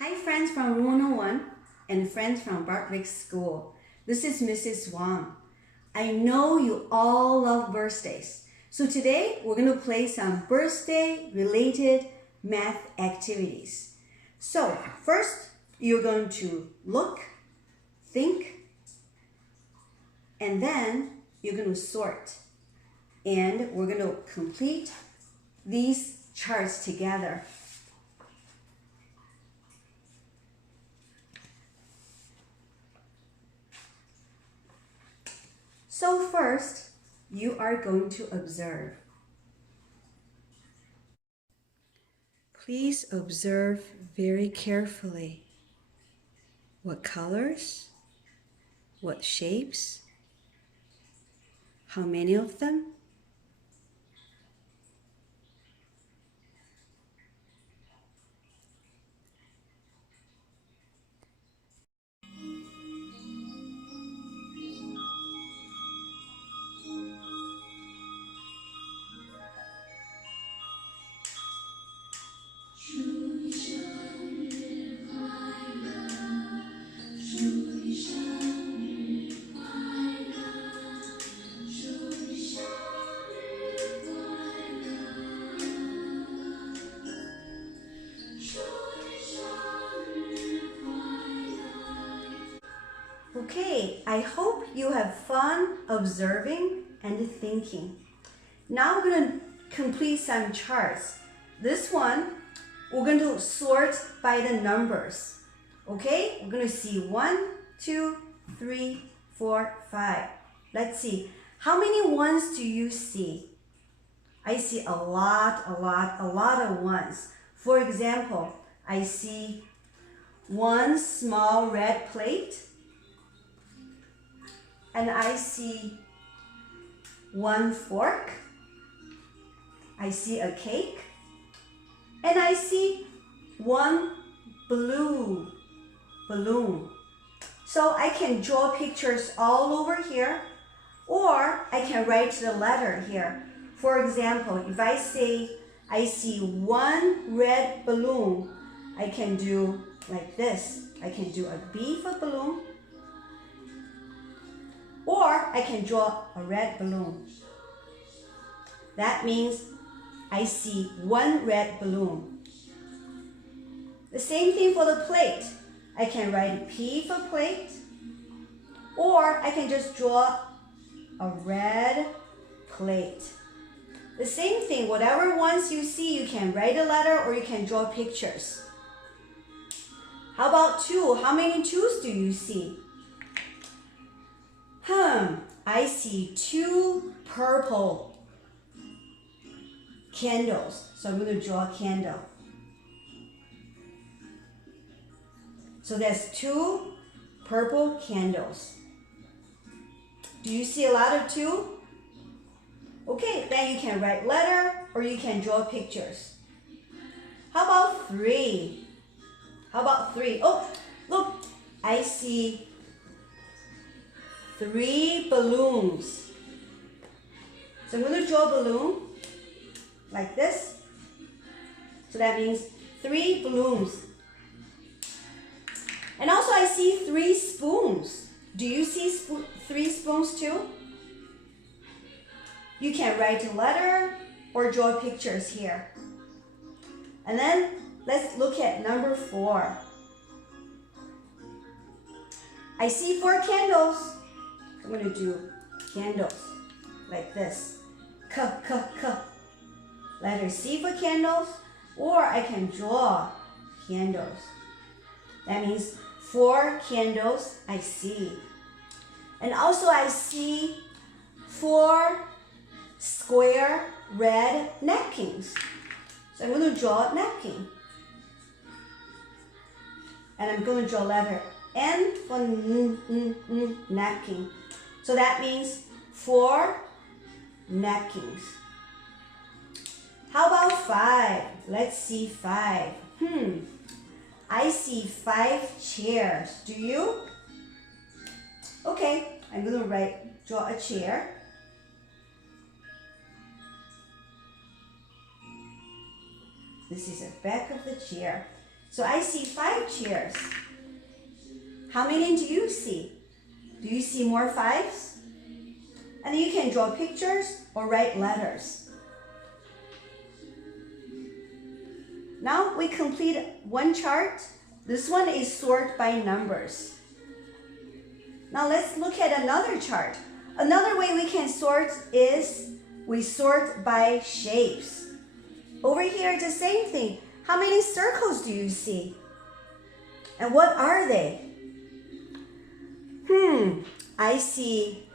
Hi friends from 101 and friends from Bartwick School. This is Mrs. Wang. I know you all love birthdays. So today we're going to play some birthday related math activities. So first you're going to look, think, and then you're going to sort. And we're going to complete these charts together. So first, you are going to observe. Please observe very carefully what colors, what shapes, how many of them. Okay, I hope you have fun observing and thinking. Now we're going to complete some charts. This one, we're going to sort by the numbers. Okay, we're going to see 1, 2, 3, 4, 5. Let's see. How many ones do you see? I see a lot of ones. For example, I see one small red plate, and I see one fork, I see a cake, and I see one blue balloon. So I can draw pictures all over here, or I can write the letter here. For example, if I say I see one red balloon, I can do like this. I can do a B for balloon, or I can draw a red balloon. That means I see one red balloon. The same thing for the plate. I can write P for plate, or I can just draw a red plate. The same thing, whatever ones you see, you can write a letter or you can draw pictures. How about 2? How many 2s do you see? I see 2 purple candles. So I'm going to draw a candle. So there's 2 purple candles. Do you see a lot of 2? Okay, then you can write letter or you can draw pictures. How about 3? How about 3? Oh, look, I see 3 balloons. So I'm going to draw a balloon like this. So that means 3 balloons. And also I see 3 spoons. Do you see 3 spoons too? You can write a letter or draw pictures here. And then let's look at number 4. I see 4 candles. I'm going to do candles like this. K. Letter C for candles, or I can draw candles. That means 4 candles I see. And also I see 4 square red napkins. So I'm going to draw a napkin. And I'm going to draw letter N for napkin. So that means 4 napkins. How about 5? Let's see 5. I see 5 chairs. Do you? Okay, I'm going to draw a chair. This is the back of the chair. So I see 5 chairs. How many do you see? Do you see more 5s? And you can draw pictures or write letters. Now we complete one chart. This one is sort by numbers. Now let's look at another chart. Another way we can sort is we sort by shapes. Over here, it's the same thing. How many circles do you see? And what are they? I see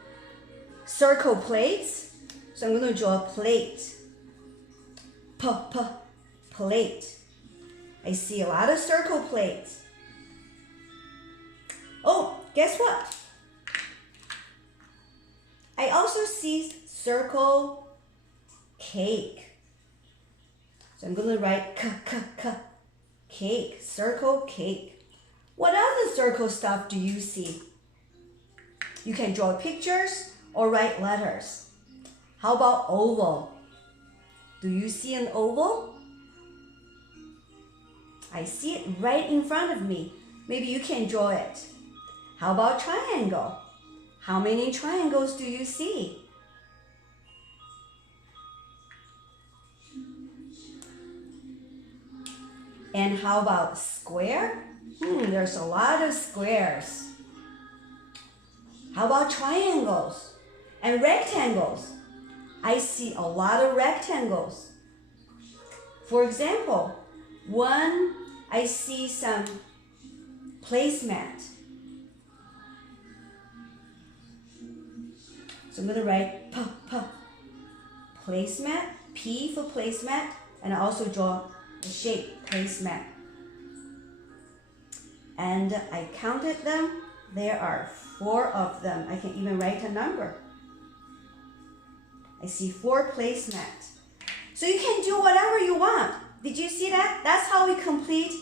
circle plates. So I'm going to draw a plate. Plate. I see a lot of circle plates. Oh, guess what? I also see circle cake. So I'm going to write cake, circle cake. What other circle stuff do you see? You can draw pictures or write letters. How about oval? Do you see an oval? I see it right in front of me. Maybe you can draw it. How about triangle? How many triangles do you see? And how about square? There's a lot of squares. How about triangles and rectangles? I see a lot of rectangles. For example, I see some placemat. So I'm going to write placemat, P for placemat, and I also draw the shape placemat. And I counted them. There are 4 of them. I can even write a number. I see 4 placemats. So you can do whatever you want. Did you see that? That's how we complete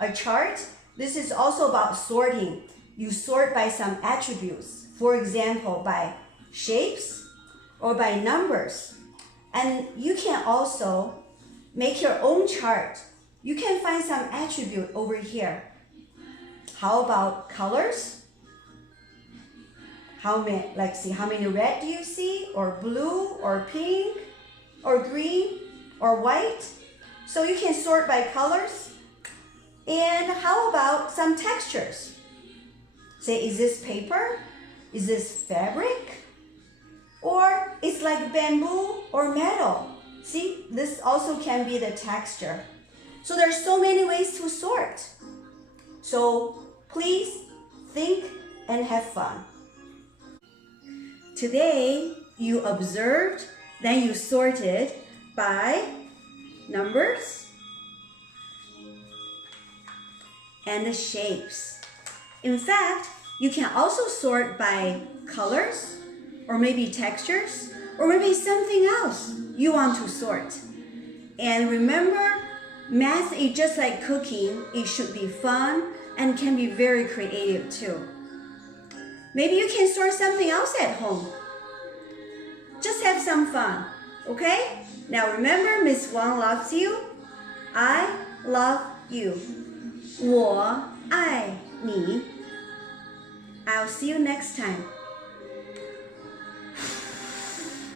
a chart. This is also about sorting. You sort by some attributes. For example, by shapes or by numbers. And you can also make your own chart. You can find some attribute over here. How about colors? How many red do you see? Or blue, or pink, or green, or white? So you can sort by colors. And how about some textures? Say, is this paper? Is this fabric? Or it's like bamboo or metal. See, this also can be the texture. So there's so many ways to sort. So please think and have fun. Today, you observed, then you sorted by numbers and the shapes. In fact, you can also sort by colors, or maybe textures, or maybe something else you want to sort. And remember, math is just like cooking. It should be fun and can be very creative too. Maybe you can sort something else at home. Just have some fun, okay? Now remember, Miss Wang loves you. I love you. 我爱你. I'll see you next time.